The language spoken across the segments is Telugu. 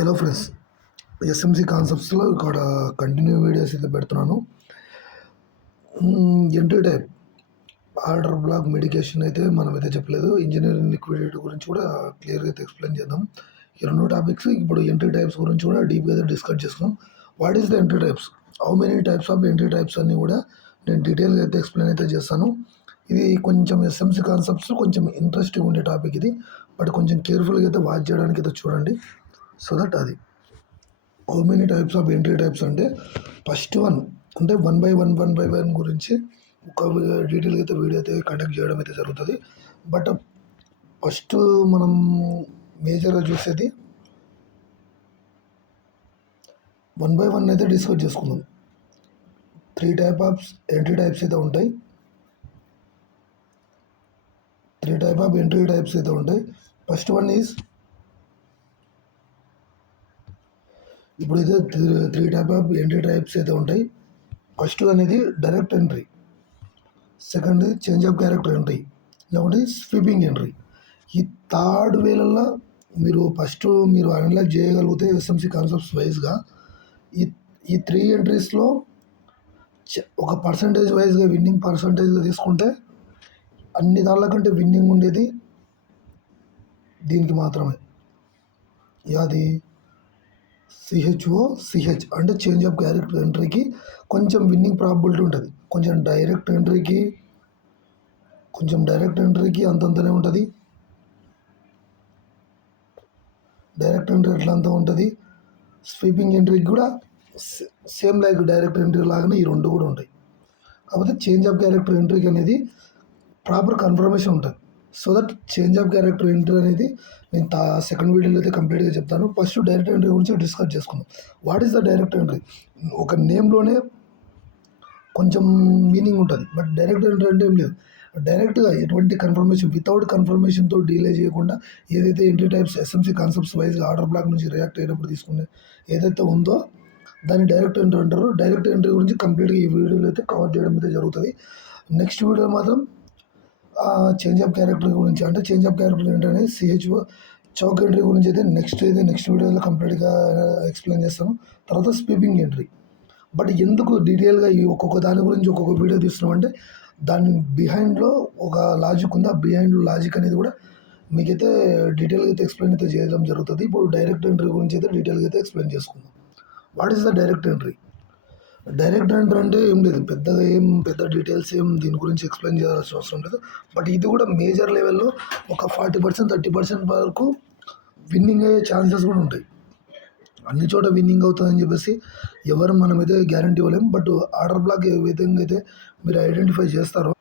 హలో ఫ్రెండ్స్, ఎస్ఎంసి కాన్సెప్ట్స్లో ఇక్కడ కంటిన్యూ వీడియోస్ అయితే పెడుతున్నాను. Entry type order black medication అయితే మనమైతే చెప్పలేదు. ఇంజనీరింగ్ లిక్విడిటీ గురించి కూడా క్లియర్గా అయితే ఎక్స్ప్లెయిన్ చేద్దాం. ఈ రెండు టాపిక్స్ ఇప్పుడు ఎంట్రీ టైప్స్ గురించి కూడా డీప్గా అయితే డిస్కస్ చేసుకున్నాం. What is the entry types, how many types of entry types అన్నీ కూడా నేను డీటెయిల్గా అయితే ఎక్స్ప్లెయిన్ అయితే చేస్తాను. ఇది కొంచెం ఎస్ఎంసి కాన్సెప్ట్స్ కొంచెం ఇంట్రెస్టింగ్ ఉండే టాపిక్ ఇది, బట్ కొంచెం కేర్ఫుల్గా అయితే వాచ్ చేయడానికి అయితే చూడండి. సో దట్ అది how many types of entry types అంటే ఫస్ట్ వన్ అంటే వన్ బై వన్ గురించి ఒక డీటెయిల్గా అయితే వీడియో అయితే కండక్ట్ చేయడం అయితే జరుగుతుంది. బట్ ఫస్ట్ మనం మేజర్గా చూసేది వన్ బై వన్ అయితే డిస్కస్ చేసుకుందాం. Three type of entry types అయితే ఉంటాయి. ఫస్ట్ వన్ ఈజ్, ఇప్పుడైతే three type of entry types అయితే ఉంటాయి. ఫస్ట్ అనేది direct entry, second change of character entry, లేకుంటే స్వీపింగ్ ఎంట్రీ. ఈ థర్డ్ వేలల్లో మీరు అనలైజ్ చేయగలిగితే ఎస్ఎంసి కాన్సెప్ట్స్ వైజ్గా ఈ త్రీ ఎంట్రీస్లో ఒక పర్సంటేజ్ వైజ్గా విన్నింగ్ పర్సంటేజ్గా తీసుకుంటే అన్ని దాళ్ళ కంటే విన్నింగ్ ఉండేది దీనికి మాత్రమే. అది సిహెచ్ అంటే చేంజ్ ఆఫ్ క్యారెక్టర్ ఎంట్రీకి కొంచెం విన్నింగ్ ప్రాబిలిటీ ఉంటుంది. కొంచెం డైరెక్ట్ ఎంట్రీకి అంతంతనే ఉంటుంది. డైరెక్ట్ ఎంట్రీ ఎట్లా అంత ఉంటుంది. స్వీపింగ్ ఎంట్రీకి కూడా సేమ్ లైక్ డైరెక్ట్ ఎంట్రీ లాగానే ఈ రెండు కూడా ఉంటాయి. కాకపోతే చేంజ్ ఆఫ్ క్యారెక్టర్ ఎంట్రీకి అనేది ప్రాపర్ కన్ఫర్మేషన్ ఉంటుంది. So that change of character entry అనేది నేను సెకండ్ వీడియోలో అయితే కంప్లీట్గా చెప్తాను. ఫస్ట్ డైరెక్ట్ ఎంట్రీ గురించి డిస్కస్ చేసుకున్నాం. What is the direct entry? ఒక నేమ్లోనే కొంచెం మీనింగ్ ఉంటుంది, బట్ డైరెక్ట్ ఎంట్రీ అంటే ఏం లేదు. డైరెక్ట్గా ఎటువంటి కన్ఫర్మేషన్, వితౌట్ కన్ఫర్మేషన్తో డీలే చేయకుండా ఏదైతే ఎంట్రీ టైప్స్ ఎస్ఎంసి కాన్సెప్ట్స్ వైజ్గా ఆర్డర్ బ్లాక్ నుంచి రియాక్ట్ అయినప్పుడు తీసుకునే ఏదైతే ఉందో దాన్ని డైరెక్ట్ ఎంట్రీ అంటారు. డైరెక్ట్ ఎంట్రీ గురించి కంప్లీట్గా ఈ వీడియోలో అయితే కవర్ చేయడం అయితే జరుగుతుంది. నెక్స్ట్ వీడియో మాత్రం చేంజ్ ఆఫ్ క్యారెక్టర్ గురించి, అంటే చేంజ్ ఆఫ్ క్యారెక్టర్ ఏంటనేది చౌక్ ఎంట్రీ గురించి అయితే నెక్స్ట్ వీడియోలో కంప్లీట్గా ఎక్స్ప్లెయిన్ చేస్తాను. తర్వాత స్వీపింగ్ ఎంట్రీ. బట్ ఎందుకు డీటెయిల్గా ఈ ఒక్కొక్క దాని గురించి ఒక్కొక్క వీడియో తీస్తున్నామంటే దాని బిహైండ్లో ఒక లాజిక్ ఉంది. ఆ బిహైండ్ లాజిక్ అనేది కూడా మీకైతే డీటెయిల్గా అయితే ఎక్స్ప్లెయిన్ అయితే చేయడం జరుగుతుంది. ఇప్పుడు డైరెక్ట్ ఎంట్రీ గురించి అయితే డీటెయిల్గా అయితే ఎక్స్ప్లెయిన్ చేసుకుందాం. What is the direct entry? Direct entry అంటే ఏం లేదు, పెద్ద డీటెయిల్స్ దీని గురించి ఎక్స్ప్లెయిన్ చేయాల్సిన అవసరం లేదు. బట్ ఇది కూడా మేజర్ లెవెల్లో ఒక 40% 30% వరకు విన్నింగ్ అయ్యే ఛాన్సెస్ కూడా ఉంటాయి. అన్ని చోట విన్నింగ్ అవుతుందని చెప్పేసి మనమైతే గ్యారంటీ ఇవ్వలేము. బట్ ఆర్డర్ బ్లాక్ ఏ విధంగా అయితే మీరు ఐడెంటిఫై చేస్తారో,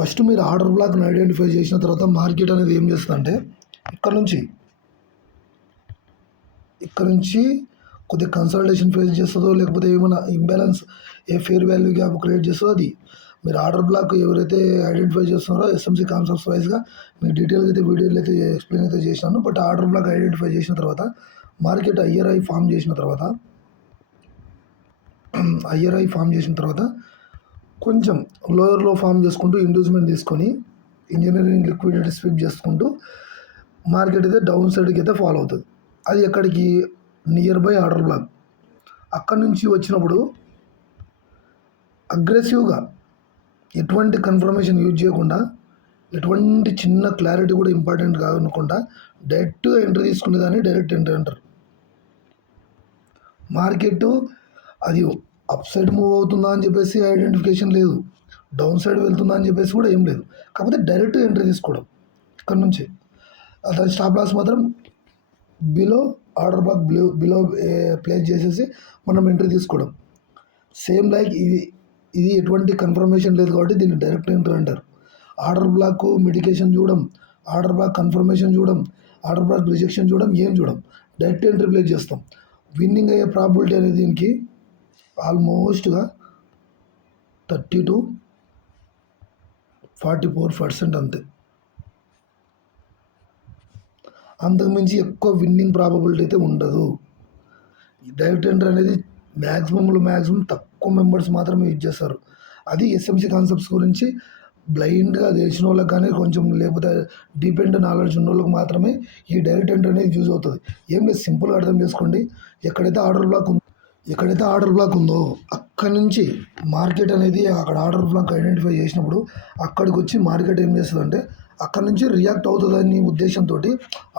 ఫస్ట్ మీరు ఆర్డర్ బ్లాక్ని ఐడెంటిఫై చేసిన తర్వాత మార్కెట్ అనేది ఏం చేస్తుందంటే ఇక్కడ నుంచి కొద్దిగా కన్సల్టేషన్ ఫేస్ చేస్తుందో, లేకపోతే ఏమైనా imbalance fair value gap create చేస్తుందో అది మీరు ఆర్డర్ బ్లాక్ ఎవరైతే ఐడెంటిఫై చేస్తున్నారో ఎస్ఎంసి కాన్సెప్ట్స్ వైజ్గా మీకు డీటెయిల్గా అయితే వీడియోలు అయితే ఎక్స్ప్లెయిన్ అయితే చేసినాను. బట్ ఆర్డర్ బ్లాక్ ఐడెంటిఫై చేసిన తర్వాత మార్కెట్ హయ్యర్ ఐ ఫామ్ చేసిన తర్వాత కొంచెం లోయర్లో ఫామ్ చేసుకుంటూ ఇండ్యూస్మెంట్ తీసుకొని ఇంజనీరింగ్ లిక్విడిటీ స్వీప్ చేసుకుంటూ మార్కెట్ అయితే డౌన్ సైడ్కి అయితే ఫాలో అవుతుంది. అది ఎక్కడికి? Near by order black. అక్కడి నుంచి వచ్చినప్పుడు అగ్రెసివ్గా ఎటువంటి కన్ఫర్మేషన్ యూజ్ చేయకుండా, ఎటువంటి చిన్న క్లారిటీ కూడా ఇంపార్టెంట్ కాకుండా డైరెక్ట్గా ఎంట్రీ తీసుకునేదాన్ని డైరెక్ట్ ఎంట్రీ అంటారు. మార్కెట్ అది అప్ సైడ్ మూవ్ అవుతుందా అని చెప్పేసి ఐడెంటిఫికేషన్ లేదు, డౌన్ సైడ్ వెళ్తుందా అని చెప్పేసి కూడా ఏం లేదు. కాకపోతే డైరెక్ట్ ఎంట్రీ తీసుకోవడం ఇక్కడ నుంచి, దాని స్టాప్ లాస్ మాత్రం below order black below place చేసేసి మనం ఎంట్రీ తీసుకోవడం. సేమ్ లైక్ ఇది ఎటువంటి కన్ఫర్మేషన్ లేదు కాబట్టి దీన్ని డైరెక్ట్ ఎంట్రీ అంటారు. ఆర్డర్ బ్లాక్ మిటిగేషన్ చూడడం, ఆర్డర్ బ్లాక్ కన్ఫర్మేషన్ చూడడం, ఆర్డర్ బ్లాక్ రిజెక్షన్ చూడడం, ఏం చూడడం, డైరెక్ట్ ఎంట్రీ ప్లేస్ చేస్తాం. విన్నింగ్ అయ్యే ప్రాబిలిటీ అనేది దీనికి ఆల్మోస్ట్గా 30 to 44% అంతే. అంతకుమించి ఎక్కువ విన్నింగ్ ప్రాబబిలిటీ అయితే ఉండదు. డైరెక్ట్ ఎంట్రీ అనేది మ్యాక్సిమం తక్కువ మెంబర్స్ మాత్రమే యూజ్ చేస్తారు. అది ఎస్ఎంసి కాన్సెప్ట్స్ గురించి బ్లైండ్గా తెలిసిన వాళ్ళకి కానీ కొంచెం లేకపోతే డీపెండ్ నాలెడ్జ్ ఉన్న వాళ్ళకి మాత్రమే ఈ డైరెక్ట్ ఎంట్రీ అనేది యూజ్ అవుతుంది. ఏం లేదు, సింపుల్గా అర్థం చేసుకోండి. ఎక్కడైతే ఆర్డర్ బ్లాక్ ఉందో ఎక్కడైతే ఆర్డర్ బ్లాక్ ఉందో అక్కడి నుంచి మార్కెట్ అనేది అక్కడ ఆర్డర్ బ్లాక్ ఐడెంటిఫై చేసినప్పుడు అక్కడికి వచ్చి మార్కెట్ ఏం చేస్తుందంటే అక్కడ నుంచి రియాక్ట్ అవుతుందని ఉద్దేశంతో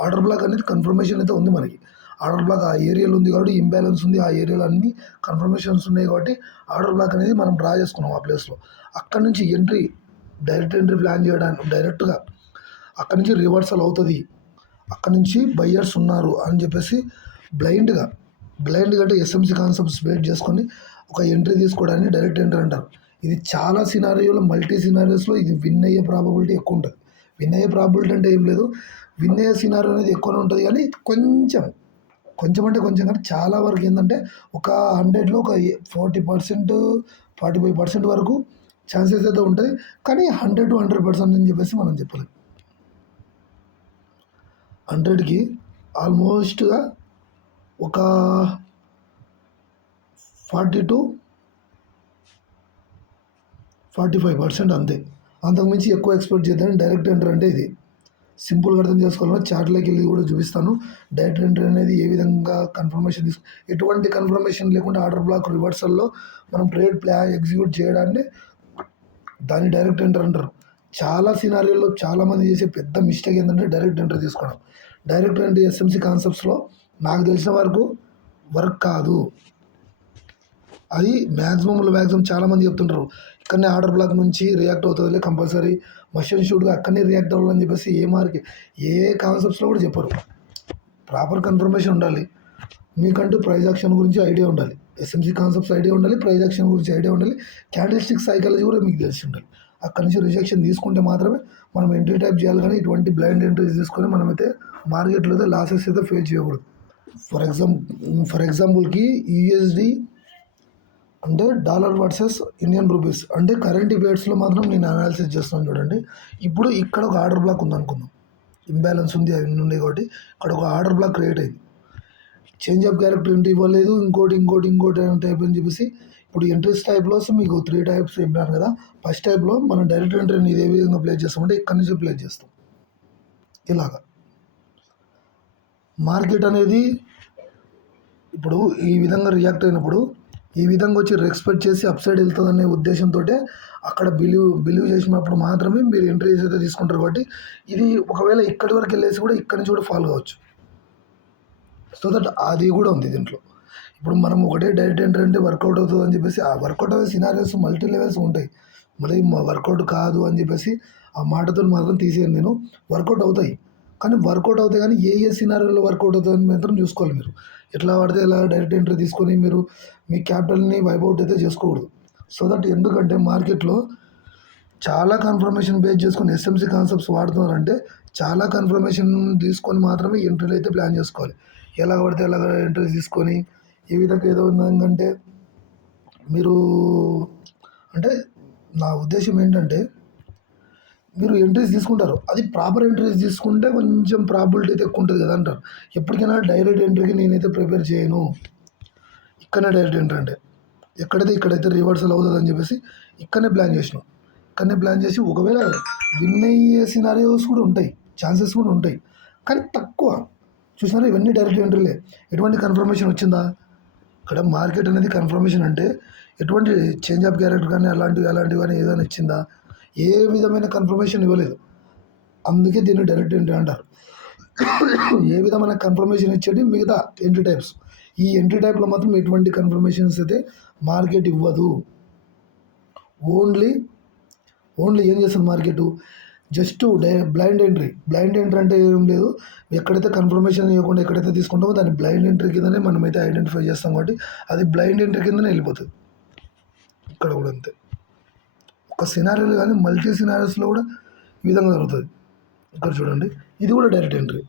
ఆర్డర్ బ్లాక్ అనేది కన్ఫర్మేషన్ అయితే ఉంది మనకి. ఆర్డర్ బ్లాక్ ఆ ఏరియాలో ఉంది కాబట్టి ఇంబ్యాలెన్స్ ఉంది, ఆ ఏరియాలో అన్ని కన్ఫర్మేషన్స్ ఉన్నాయి కాబట్టి ఆర్డర్ బ్లాక్ అనేది మనం డ్రా చేసుకున్నాం ఆ ప్లేస్లో. అక్కడ నుంచి ఎంట్రీ డైరెక్ట్ ఎంట్రీ ప్లాన్ చేయడానికి డైరెక్ట్గా అక్కడ నుంచి రివర్సల్ అవుతుంది, అక్కడ నుంచి బయ్యర్స్ ఉన్నారు అని చెప్పేసి బ్లైండ్గా అంటే ఎస్ఎంసి కాన్సెప్ట్స్ బేస్ చేసుకొని ఒక ఎంట్రీ తీసుకోవడాన్ని డైరెక్ట్ ఎంట్రీ అంటారు. ఇది చాలా సినారియోలో మల్టీ సినారియోస్లో ఇది విన్ అయ్యే ప్రాబబిలిటీ ఎక్కువ ఉంటుంది. విన్ అయ్యే ప్రాబబిలిటీ అంటే ఏం లేదు, విన్ అయ్యే సినారియో అనేది ఎక్కువనే ఉంటుంది, కానీ కొంచెం అంటే కొంచెం కానీ చాలా వరకు ఏంటంటే ఒక 100లో ఒక 40%, 45% వరకు ఛాన్సెస్ అయితే ఉంటాయి. కానీ 100 to 100% అని చెప్పేసి మనం చెప్పలేం. 100కి ఆల్మోస్ట్గా ఒక 40 to 45% అంతే. అంతకుమించి ఎక్కువ ఎక్స్పెక్ట్ చేద్దాం. డైరెక్ట్ ఎంట్రీ అంటే ఇది సింపుల్గా అర్థం చేసుకోవాలన్నా చార్ట్లోకి వెళ్ళి కూడా చూపిస్తాను. డైరెక్ట్ ఎంట్రీ అనేది ఏ విధంగా కన్ఫర్మేషన్ ఎటువంటి కన్ఫర్మేషన్ లేకుండా ఆర్డర్ బ్లాక్ రివర్సల్లో మనం ట్రేడ్ ప్లాన్ ఎగ్జిక్యూట్ చేయడాన్ని దాన్ని డైరెక్ట్ ఎంట్రీ అంటారు. చాలా సినారియోలో చాలామంది చేసే పెద్ద మిస్టేక్ ఏంటంటే డైరెక్ట్ ఎంట్రీ తీసుకోవడం. డైరెక్ట్ ఎంట్రీ ఎస్ఎంసి కాన్సెప్ట్స్లో నాకు తెలిసిన వరకు వర్క్ కాదు. అది మ్యాక్సిమం చాలామంది చెప్తుంటారు ఇక్కడనే ఆర్డర్ బ్లాక్ నుంచి రియాక్ట్ అవుతుందిలే కంపల్సరీ మషన్ షూట్గా అక్కడనే రియాక్ట్ అవ్వాలని చెప్పేసి ఏ కాన్సెప్ట్స్లో కూడా చెప్పరు. ప్రాపర్ కన్ఫర్మేషన్ ఉండాలి, మీకంటూ ప్రైజ్ యాక్షన్ గురించి ఐడియా ఉండాలి, ఎస్ఎంసి కాన్సెప్ట్స్ ఐడియా ఉండాలి, ప్రైజ్ యాక్షన్ గురించి ఐడియా ఉండాలి, క్యాండిల్ స్టిక్ సైకాలజీ కూడా మీకు తెలిసి ఉండాలి. అక్కడి నుంచి రిజెక్షన్ తీసుకుంటే మాత్రమే మనం ఎంట్రీ టైప్ చేయాలి. కానీ ఇటువంటి బ్లైండ్ ఎంట్రీస్ తీసుకొని మనమైతే మార్కెట్లో అయితే లాసెస్ అయితే ఫేస్ చేయకూడదు. ఫర్ ఎగ్జాంపుల్కి యూఎస్డి అంటే డాలర్ వర్సెస్ ఇండియన్ రూపీస్ అంటే కరెంట్ అఫైర్స్లో మాత్రం నేను అనాలిసిస్ చేస్తున్నాను చూడండి. ఇప్పుడు ఇక్కడ ఒక ఆర్డర్ బ్లాక్ ఉందనుకుందాం, ఇంబ్యాలెన్స్ ఉంది అవి ఉన్నాయి కాబట్టి ఇక్కడ ఒక ఆర్డర్ బ్లాక్ క్రియేట్ అయింది. చేంజ్ ఆఫ్ క్యారెక్టర్ ఎంట్రీ ఇవ్వలేదు, ఇంకోటి టైప్ అని చెప్పేసి ఇప్పుడు ఎంట్రీస్ టైప్లో మీకు 3 టైప్స్ చెప్పినాను కదా. ఫస్ట్ టైప్లో మనం డైరెక్ట్ ఎంట్రీని ఏ విధంగా ప్లే చేస్తామంటే ఇక్కడి నుంచి ప్లే చేస్తాం. ఇలాగా మార్కెట్ అనేది ఇప్పుడు ఈ విధంగా రియాక్ట్ అయినప్పుడు ఈ విధంగా వచ్చి రెస్పెక్ట్ చేసి అప్ సైడ్ వెళ్తుందనే ఉద్దేశంతో అక్కడ బిలీవ్ చేసినప్పుడు మాత్రమే మీరు ఎంట్రీస్ అయితే తీసుకుంటారు. కాబట్టి ఇది ఒకవేళ ఇక్కడి వరకు వెళ్ళేసి కూడా ఇక్కడి నుంచి కూడా ఫాలో కావచ్చు. సో దట్ అది కూడా ఉంది దీంట్లో. ఇప్పుడు మనం ఒకటే డైరెక్ట్ ఎంట్రీ అంటే వర్కౌట్ అవుతుంది అని చెప్పేసి ఆ వర్కౌట్ అయ్యే సినారియోస్ మల్టీ లెవెల్స్ ఉంటాయి. మళ్ళీ వర్కౌట్ కాదు అని చెప్పేసి ఆ మాటతో మాత్రం తీసేయండి. నేను వర్కౌట్ అవుతాయి కానీ ఏ సినారియోలో వర్కౌట్ అవుతుందని మాత్రం చూసుకోవాలి. మీరు ఎట్లా పడితే ఎలా డైరెక్ట్ ఎంట్రీ తీసుకొని మీరు మీ క్యాపిటల్ని వైపౌట్ అయితే చేసుకోకూడదు. సో దట్ ఎందుకంటే మార్కెట్లో చాలా కన్ఫర్మేషన్ బేస్ చేసుకొని ఎస్ఎంసి కాన్సెప్ట్స్ వాడుతున్నారంటే చాలా కన్ఫర్మేషన్ తీసుకొని మాత్రమే ఎంట్రీలు అయితే ప్లాన్ చేసుకోవాలి. ఎలా పడితే ఎలాగ ఎంట్రీస్ తీసుకొని ఏ విధంగా ఏదో ఉందంటే మీరు అంటే నా ఉద్దేశం ఏంటంటే మీరు ఎంట్రీస్ తీసుకుంటారు, అది ప్రాపర్ ఎంట్రీస్ తీసుకుంటే కొంచెం ప్రాబిలిటీ అయితే ఎక్కువ ఉంటుంది కదా అంటారు. ఎప్పటికైనా డైరెక్ట్ ఎంట్రీకి నేనైతే ప్రిపేర్ చేయను. ఇక్కడనే డైరెక్ట్ ఎంట్రీ అంటే ఇక్కడైతే రివర్సల్ అవుతుంది అని చెప్పేసి ఇక్కడనే ప్లాన్ చేసి ఒకవేళ విన్ అయ్యే సినారియోస్ కూడా ఉంటాయి, ఛాన్సెస్ కూడా ఉంటాయి, కానీ తక్కువ. చూసారా, ఇవన్నీ డైరెక్ట్ ఎంట్రీలే. ఎటువంటి కన్ఫర్మేషన్ వచ్చిందా ఇక్కడ? మార్కెట్ అనేది కన్ఫర్మేషన్ అంటే ఎటువంటి చేంజ్ ఆఫ్ క్యారెక్టర్ కానీ అలాంటివి కానీ ఏదైనా ఇచ్చిందా? ఏ విధమైన కన్ఫర్మేషన్ ఇవ్వలేదు. అందుకే దీన్ని డైరెక్ట్ ఎంట్రీ అంటారు. ఏ విధమైన కన్ఫర్మేషన్ ఇచ్చేది మిగతా ఎంట్రీ టైప్స్. ఈ ఎంట్రీ టైప్లో మాత్రం ఎటువంటి కన్ఫర్మేషన్స్ అయితే మార్కెట్ ఇవ్వదు. ఓన్లీ ఏం చేస్తుంది మార్కెట్? జస్ట్ బ్లైండ్ ఎంట్రీ అంటే ఏం లేదు, ఎక్కడైతే కన్ఫర్మేషన్ ఇవ్వకుండా ఎక్కడైతే తీసుకుంటామో దాన్ని బ్లైండ్ ఎంట్రీ కిందనే మనమైతే ఐడెంటిఫై చేస్తాం కాబట్టి అది బ్లైండ్ ఎంట్రీ కిందనే వెళ్ళిపోతుంది. ఇక్కడ కూడా అంతే. ఒక సినారియోలు కానీ మల్టీ సినారియోస్లో కూడా ఈ విధంగా జరుగుతుంది. ఇక్కడ చూడండి, ఇది కూడా డైరెక్ట్ ఎంట్రీ.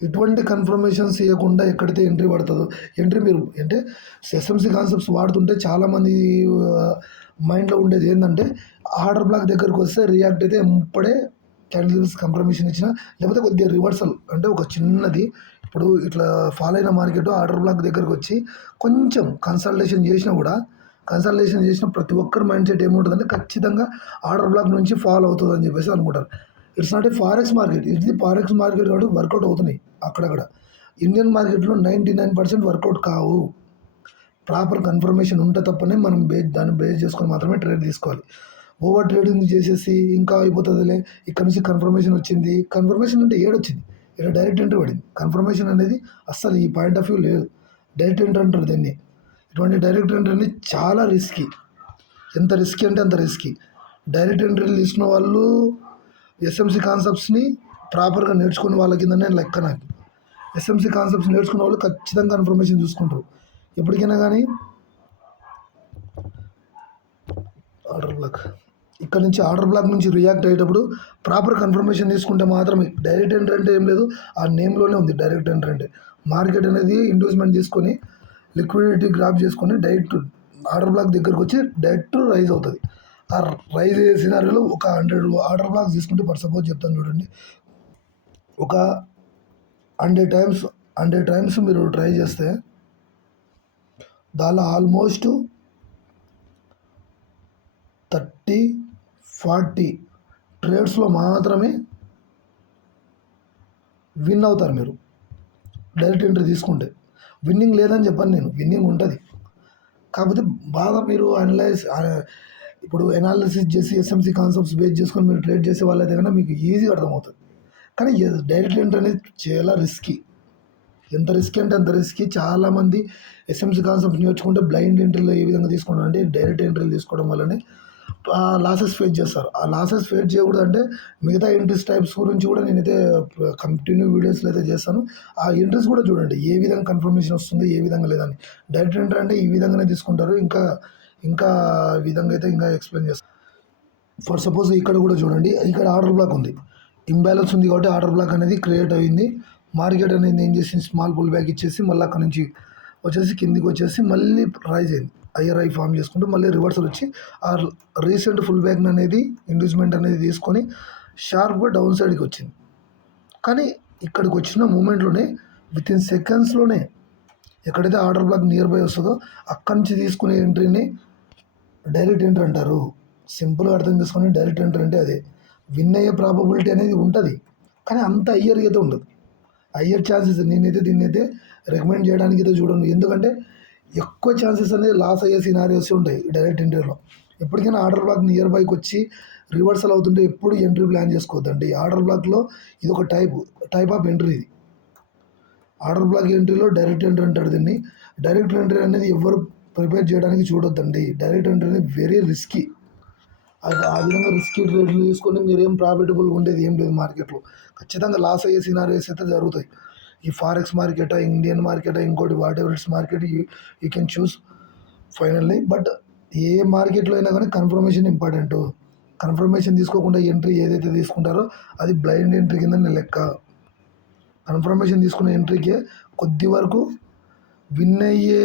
ఎటువంటి కన్ఫర్మేషన్స్ ఇవ్వకుండా ఎక్కడైతే ఎంట్రీ పడుతుందో మీరు అంటే ఎస్ఎంసి కాన్సెప్ట్స్ వాడుతుంటే చాలామంది మైండ్లో ఉండేది ఏంటంటే ఆర్డర్ బ్లాక్ దగ్గరకు వస్తే రియాక్ట్ అయితే ఇప్పుడే క్యాండిల్స్ కన్ఫర్మేషన్ ఇచ్చిన లేకపోతే కొద్దిగా రివర్సల్ అంటే ఒక చిన్నది ఇప్పుడు ఇట్లా ఫాలో అయిన మార్కెట్ ఆర్డర్ బ్లాక్ దగ్గరకు వచ్చి కొంచెం కన్సల్టేషన్ చేసినా కూడా కన్సల్టేషన్ చేసిన ప్రతి ఒక్కరి మైండ్ సెట్ ఏముంటుందంటే ఖచ్చితంగా ఆర్డర్ బ్లాక్ నుంచి ఫాలో అవుతుందని చెప్పేసి అనుకుంటారు. It's not a forex market, ఇది ఫారెక్స్ మార్కెట్ కాబట్టి వర్కౌట్ అవుతున్నాయి అక్కడక్కడ. ఇండియన్ మార్కెట్లో 99% వర్కౌట్ కావు. ప్రాపర్ కన్ఫర్మేషన్ ఉంటే తప్పనే మనం దాన్ని బేస్ చేసుకొని మాత్రమే ట్రేడ్ తీసుకోవాలి. ఓవర్ ట్రేడింగ్ చేసేసి ఇంకా అయిపోతుందిలే, ఇక్కడ నుంచి కన్ఫర్మేషన్ వచ్చింది, కన్ఫర్మేషన్ అంటే ఏడొచ్చింది, ఇక్కడ డైరెక్ట్ ఎంట్రీ పడింది. కన్ఫర్మేషన్ అనేది అస్సలు ఈ పాయింట్ ఆఫ్ వ్యూ లేదు. డైరెక్ట్ ఎంట్రీ అంటారు దీన్ని. ఇటువంటి డైరెక్ట్ ఎంట్రీ అనేది చాలా రిస్కీ. ఎంత రిస్కీ అంటే అంత రిస్కీ. డైరెక్ట్ ఎంట్రీలు తీసుకున్న వాళ్ళు ఎస్ఎంసి కాన్సెప్ట్స్ని ప్రాపర్గా నేర్చుకునే వాళ్ళ కిందనే లెక్క నాకు. ఎస్ఎంసి కాన్సెప్ట్స్ నేర్చుకున్న వాళ్ళు ఖచ్చితంగా కన్ఫర్మేషన్ చూసుకుంటారు ఎప్పటికైనా కానీ. ఆర్డర్ బ్లాక్ ఇక్కడ నుంచి ఆర్డర్ బ్లాక్ నుంచి రియాక్ట్ అయ్యేటప్పుడు ప్రాపర్ కన్ఫర్మేషన్ తీసుకుంటే మాత్రమే. డైరెక్ట్ ఎంట్రీ అంటే ఏం లేదు, ఆ నేమ్లోనే ఉంది డైరెక్ట్ ఎంట్రీ అంటే. మార్కెట్ అనేది ఇండ్యూస్మెంట్ తీసుకొని లిక్విడిటీ గ్రాప్ చేసుకొని డైరెక్ట్ ఆర్డర్ బ్లాక్ దగ్గరకు వచ్చి డైరెక్ట్ రైజ్ అవుతుంది. ఆ రైజ్ అయ్యే సినారీలో ఒక 100 ఆర్డర్ బ్లాక్స్ తీసుకుంటే ఫర్ సపోజ్ చెప్తాను చూడండి, ఒక 100 టైమ్స్ మీరు ట్రై చేస్తే దానిలో ఆల్మోస్ట్ 30-40 ట్రేడ్స్లో మాత్రమే విన్ అవుతారు మీరు డైరెక్ట్ ఎంట్రీ తీసుకుంటే. విన్నింగ్ లేదని చెప్పాను నేను, విన్నింగ్ ఉంటుంది. కాకపోతే బాగా మీరు ఇప్పుడు ఎనాలిసిస్ చేసి ఎస్ఎంసి కాన్సెప్ట్స్ బేస్ చేసుకొని మీరు ట్రేడ్ చేసే వాళ్ళైతే కన్నా మీకు ఈజీగా అర్థమవుతుంది. కానీ డైరెక్ట్ ఎంట్రీ అనేది చాలా రిస్కీ. ఎంత రిస్కీ అంటే అంత రిస్కీ. చాలామంది ఎస్ఎంసి కాన్సెప్ట్స్ నేర్చుకుంటే బ్లైండ్ ఎంట్రీలో ఏ విధంగా తీసుకుంటారు అంటే డైరెక్ట్ ఎంట్రీలు తీసుకోవడం వల్లనే లాసెస్ ఫేస్ చేస్తారు. ఆ లాసెస్ ఫేస్ చేయకూడదు అంటే మిగతా ఎంట్రీస్ టైప్స్ గురించి కూడా నేనైతే కంటిన్యూ వీడియోస్లో అయితే చేస్తాను. ఆ ఎంట్రీస్ కూడా చూడండి ఏ విధంగా కన్ఫర్మేషన్ వస్తుంది, ఏ విధంగా లేదని. డైరెక్ట్ ఎంట్రీ అంటే ఈ విధంగానే తీసుకుంటారు. ఇంకా విధంగా అయితే ఇంకా ఎక్స్ప్లెయిన్ చేస్తాను. ఫర్ సపోజ్ ఇక్కడ కూడా చూడండి, ఇక్కడ ఆర్డర్ బ్లాక్ ఉంది, ఇంబ్యాలెన్స్ ఉంది కాబట్టి ఆర్డర్ బ్లాక్ అనేది క్రియేట్ అయింది. మార్కెట్ అనేది ఏం చేసింది, స్మాల్ పుల్ బ్యాక్ ఇచ్చేసి మళ్ళీ అక్కడ నుంచి వచ్చేసి కిందికి వచ్చేసి మళ్ళీ రైజ్ అయింది, హయ్యర్ హై ఫామ్ చేసుకుంటూ మళ్ళీ రివర్సల్ వచ్చి ఆ రీసెంట్ ఫుల్ బ్యాక్ అనేది ఇండ్యూస్మెంట్ అనేది తీసుకొని షార్ప్గా డౌన్ సైడ్కి వచ్చింది. కానీ ఇక్కడికి వచ్చిన మూమెంట్లోనే విత్ ఇన్ సెకండ్స్లోనే ఎక్కడైతే ఆర్డర్ బ్లాక్ నియర్ బై వస్తుందో అక్కడి నుంచి తీసుకునే ఎంట్రీని డైరెక్ట్ ఎంట్రీ అంటారు. సింపుల్గా అర్థం చేసుకొని డైరెక్ట్ ఎంట్రీ అంటే అదే. విన్ అయ్యే ప్రాబబిలిటీ అనేది ఉంటుంది, కానీ అంత హయ్యర్గా అయితే ఉండదు. హయ్యర్ ఛాన్సెస్ నేనైతే దీన్నైతే రికమెండ్ చేయడానికి అయితే చూడండి. ఎందుకంటే ఎక్కువ ఛాన్సెస్ అనేది లాస్ అయ్యే సినారియోస్ ఉంటాయి డైరెక్ట్ ఎంట్రీలో. ఎప్పటికైనా ఆర్డర్ బ్లాక్ నియర్ బైకి వచ్చి రివర్సల్ అవుతుంటే ఎప్పుడు ఎంట్రీ ప్లాన్ చేసుకోవద్దండి. ఆర్డర్ బ్లాక్లో ఇది ఒక టైప్ ఆఫ్ ఎంట్రీ. ఇది ఆర్డర్ బ్లాక్ ఎంట్రీలో డైరెక్ట్ ఎంట్రీ అంటారు దీన్ని. డైరెక్ట్ ఎంట్రీ అనేది ఎవరు ప్రిపేర్ చేయడానికి చూడొద్దండి. డైరెక్ట్ ఎంట్రీ అనేది వెరీ రిస్కీ. ఆ విధంగా రిస్కీ ట్రేడ్లు తీసుకొని మీరేం ప్రాఫిటబుల్గా ఉండేది ఏం లేదు మార్కెట్లో. ఖచ్చితంగా లాస్ అయ్యే సినారియోస్ అయితే జరుగుతాయి. ఈ ఫారెక్స్ మార్కెటా, ఇండియన్ మార్కెటా, ఇంకోటి whatever it's market, you can choose finally. But ఏ మార్కెట్లో అయినా కానీ కన్ఫర్మేషన్ ఇంపార్టెంట్. కన్ఫర్మేషన్ తీసుకోకుండా ఎంట్రీ ఏదైతే తీసుకుంటారో అది బ్లైండ్ ఎంట్రీ కింద లెక్క. కన్ఫర్మేషన్ తీసుకున్న ఎంట్రీకే కొద్ది వరకు విన్ అయ్యే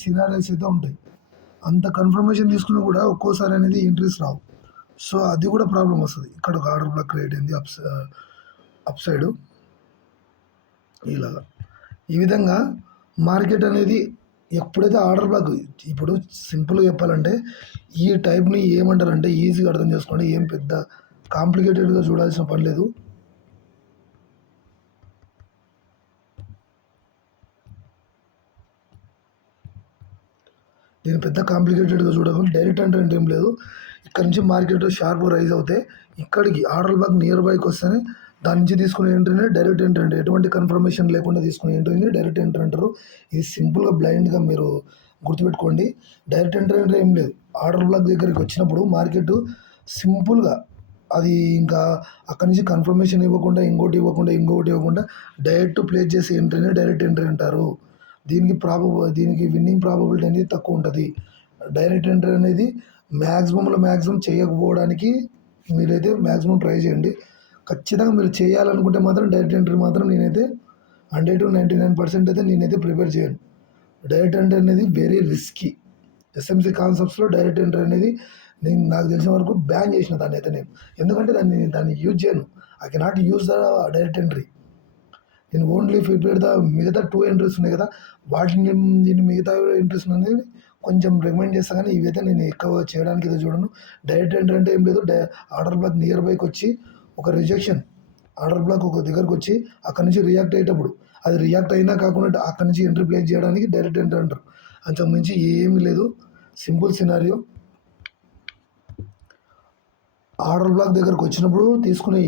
సినారియోస్ అయితే ఉంటాయి. అంత కన్ఫర్మేషన్ తీసుకున్నా కూడా ఒక్కోసారి అనేది ఎంట్రీస్ రావు. సో అది కూడా ప్రాబ్లం వస్తుంది. ఇక్కడ ఒక ఆర్డర్ బ్లాక్ క్రియేట్ అయింది అప్ సైడు ఇలాగా. ఈ విధంగా మార్కెట్ అనేది ఎప్పుడైతే ఆర్డర్ బ్లాక్, ఇప్పుడు సింపుల్గా చెప్పాలంటే ఈ టైప్ని ఏమంటారంటే ఈజీగా అర్థం చేసుకోండి, ఏం పెద్ద కాంప్లికేటెడ్గా చూడాల్సిన పని లేదు. దీన్ని పెద్ద కాంప్లికేటెడ్గా చూడకుండా డైరెక్ట్ అంటే ఏం లేదు. ఇక్కడ నుంచి మార్కెట్ షార్ప్ రైజ్ అవుతే ఇక్కడికి ఆర్డర్ బ్లాక్ నియర్ బైకి వస్తేనే దాని నుంచి తీసుకునే ఎంట్రీనే డైరెక్ట్ ఎంట్రీ అంటే. ఎటువంటి కన్ఫర్మేషన్ లేకుండా తీసుకునే ఎంట్రీని డైరెక్ట్ ఎంట్రీ అంటారు. ఇది సింపుల్గా బ్లైండ్గా మీరు గుర్తుపెట్టుకోండి. డైరెక్ట్ ఎంట్రీ అంటే ఏం లేదు, ఆర్డర్ బ్లాక్ దగ్గరికి వచ్చినప్పుడు మార్కెట్ సింపుల్గా అది ఇంకా అక్కడి నుంచి కన్ఫర్మేషన్ ఇవ్వకుండా ఇంకోటి ఇవ్వకుండా డైరెక్ట్ ప్లేస్ చేసే ఎంట్రీనే డైరెక్ట్ ఎంట్రీ అంటారు. దీనికి విన్నింగ్ ప్రాబబిలిటీ అనేది తక్కువ ఉంటుంది. డైరెక్ట్ ఎంట్రీ అనేది మ్యాక్సిమం చేయకపోవడానికి మీరైతే మ్యాక్సిమం ట్రై చేయండి. ఖచ్చితంగా మీరు చేయాలనుకుంటే మాత్రం డైరెక్ట్ ఎంట్రీ మాత్రం నేనైతే 100-99% అయితే నేనైతే ప్రిపేర్ చేయను. డైరెక్ట్ ఎంట్రీ అనేది వెరీ రిస్కీ. ఎస్ఎంసి కాన్సెప్ట్స్లో డైరెక్ట్ ఎంట్రీ అనేది నాకు తెలిసిన వరకు బ్యాన్ చేసిన దాన్ని అయితే నేను. ఎందుకంటే దాన్ని యూజ్ చేయను. I cannot use the direct entry. నేను ఓన్లీ ప్రిపేర్ ద మిగతా 2 ఎంట్రీస్ ఉన్నాయి కదా, వాటిని దీన్ని మిగతా ఎంట్రీస్ అనేది కొంచెం రికమెండ్ చేస్తా కానీ ఇవైతే నేను ఎక్కువ చేయడానికి అయితే చూడను. డైరెక్ట్ ఎంట్రీ అంటే ఏం లేదు, ఆర్డర్ బ్లాక్ నియర్ బైకి వచ్చి ఒక రిజెక్షన్ ఆర్డర్ బ్లాక్ ఒక దగ్గరకు వచ్చి అక్కడ నుంచి రియాక్ట్ అయ్యేటప్పుడు అది రియాక్ట్ అయినా కాకుండా అక్కడ నుంచి ఎంట్రీ ప్లేస్ చేయడానికి డైరెక్ట్ ఎంట్రీ అంటారు. అంతకు మించి ఏమీ లేదు. Simple scenario. ఆర్డర్ బ్లాక్ దగ్గరకు వచ్చినప్పుడు తీసుకునే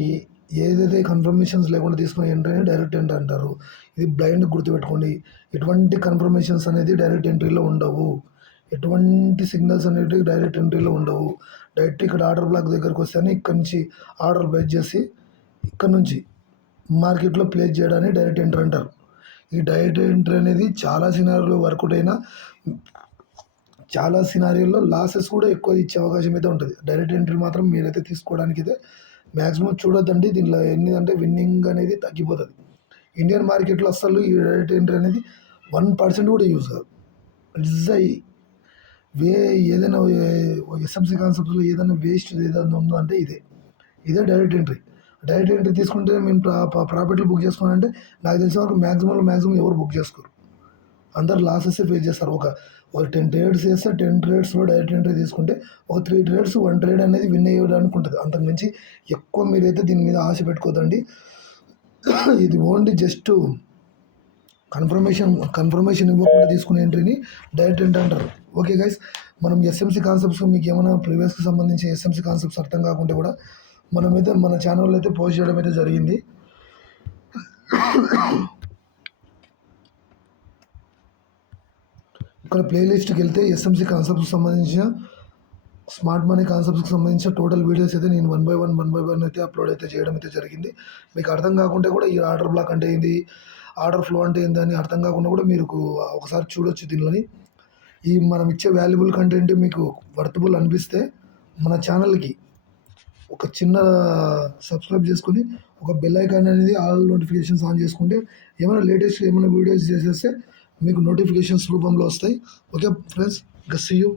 ఏదైతే కన్ఫర్మేషన్స్ లేకుండా తీసుకునే ఎంట్రీని డైరెక్ట్ ఎంట్రీ అంటారు. ఇది బ్లైండ్ గుర్తుపెట్టుకోండి. ఎటువంటి కన్ఫర్మేషన్స్ అనేది డైరెక్ట్ ఎంట్రీలో ఉండవు. ఎటువంటి సిగ్నల్స్ అనేవి డైరెక్ట్ ఎంట్రీలో ఉండవు. డైరెక్ట్ ఇక్కడ ఆర్డర్ బ్లాక్ దగ్గరకు వస్తేనే ఇక్కడ నుంచి ఆర్డర్ బేస్ చేసి ఇక్కడ నుంచి మార్కెట్లో ప్లేస్ చేయడాన్ని డైరెక్ట్ ఎంట్రీ అంటారు. ఈ డైరెక్ట్ ఎంట్రీ అనేది చాలా సినారియోలో వర్కౌట్ అయినా చాలా సినారియోల్లో లాసెస్ కూడా ఎక్కువ ఇచ్చే అవకాశం అయితే ఉంటుంది. డైరెక్ట్ ఎంట్రీ మాత్రం మీరైతే తీసుకోవడానికి అయితే మ్యాక్సిమం చూడొద్దండి. దీనిలో ఏంటంటే విన్నింగ్ అనేది తగ్గిపోతుంది. ఇండియన్ మార్కెట్లో అస్సలు ఈ డైరెక్ట్ ఎంట్రీ అనేది 1% కూడా యూజ్ కాదు. ఇట్స్ వే ఏదైనా ఎస్ఎంసీ కాన్సెప్ట్స్లో ఏదైనా వేస్ట్ ఏదైనా ఉందో అంటే ఇదే డైరెక్ట్ ఎంట్రీ. డైరెక్ట్ ఎంట్రీ తీసుకుంటే మేము ప్రాఫిట్లు బుక్ చేసుకోవాలంటే నాకు తెలిసిన వరకు మ్యాక్సిమం ఎవరు బుక్ చేసుకోరు. అందరు లాసెస్ ఫేస్ చేస్తారు. ఒక 10 ట్రేడ్స్ చేస్తే 10 ట్రేడ్స్లో డైరెక్ట్ ఎంట్రీ తీసుకుంటే ఒక 3 ట్రేడ్స్ 1 ట్రేడ్ అనేది విన్ అయ్యడానికి ఉంటుంది. అంతకుమించి ఎక్కువ మీరైతే దీని మీద ఆశ పెట్టుకోదండి. ఇది ఓన్లీ జస్ట్ కన్ఫర్మేషన్ ఇవ్వకుండా తీసుకునే ఎంట్రీని డైరెక్ట్ ఎంట్రీ అంటారు. ఓకే గైస్, మనం ఎస్ఎంసీ కాన్సెప్ట్స్ మీకు ఏమైనా ప్రీవియస్కి సంబంధించి ఎస్ఎంసీ కాన్సెప్ట్స్ అర్థం కాకుంటే కూడా మనమైతే మన ఛానల్లో అయితే పోస్ట్ చేయడం అయితే జరిగింది. ఇక్కడ ప్లేలిస్ట్కి వెళ్తే ఎస్ఎంసీ కాన్సెప్ట్కి సంబంధించిన స్మార్ట్ మనీ కాన్సెప్ట్స్కి సంబంధించిన టోటల్ వీడియోస్ అయితే నేను 1 బై 1 అయితే అప్లోడ్ అయితే చేయడం అయితే జరిగింది. మీకు అర్థం కాకుంటే కూడా ఈ ఆర్డర్ బ్లాక్ అంటే ఏంది, ఆర్డర్ ఫ్లో అంటే ఏంది అని అర్థం కాకుండా కూడా మీరు ఒకసారి చూడొచ్చు. దీనిలోని మనం ఇచ్చే వాల్యుబుల్ కంటెంట్ మీకు వర్తబుల్ అనిపిస్తే మన ఛానల్కి ఒక చిన్న సబ్స్క్రైబ్ చేసుకుని ఒక బెల్ ఐకాన్ అనేది ఆల్ నోటిఫికేషన్స్ ఆన్ చేసుకుంటే ఏమైనా లేటెస్ట్ ఏమైనా వీడియోస్ చేసేస్తే మీకు నోటిఫికేషన్స్ రూపంలో వస్తాయి. Okay friends, see you.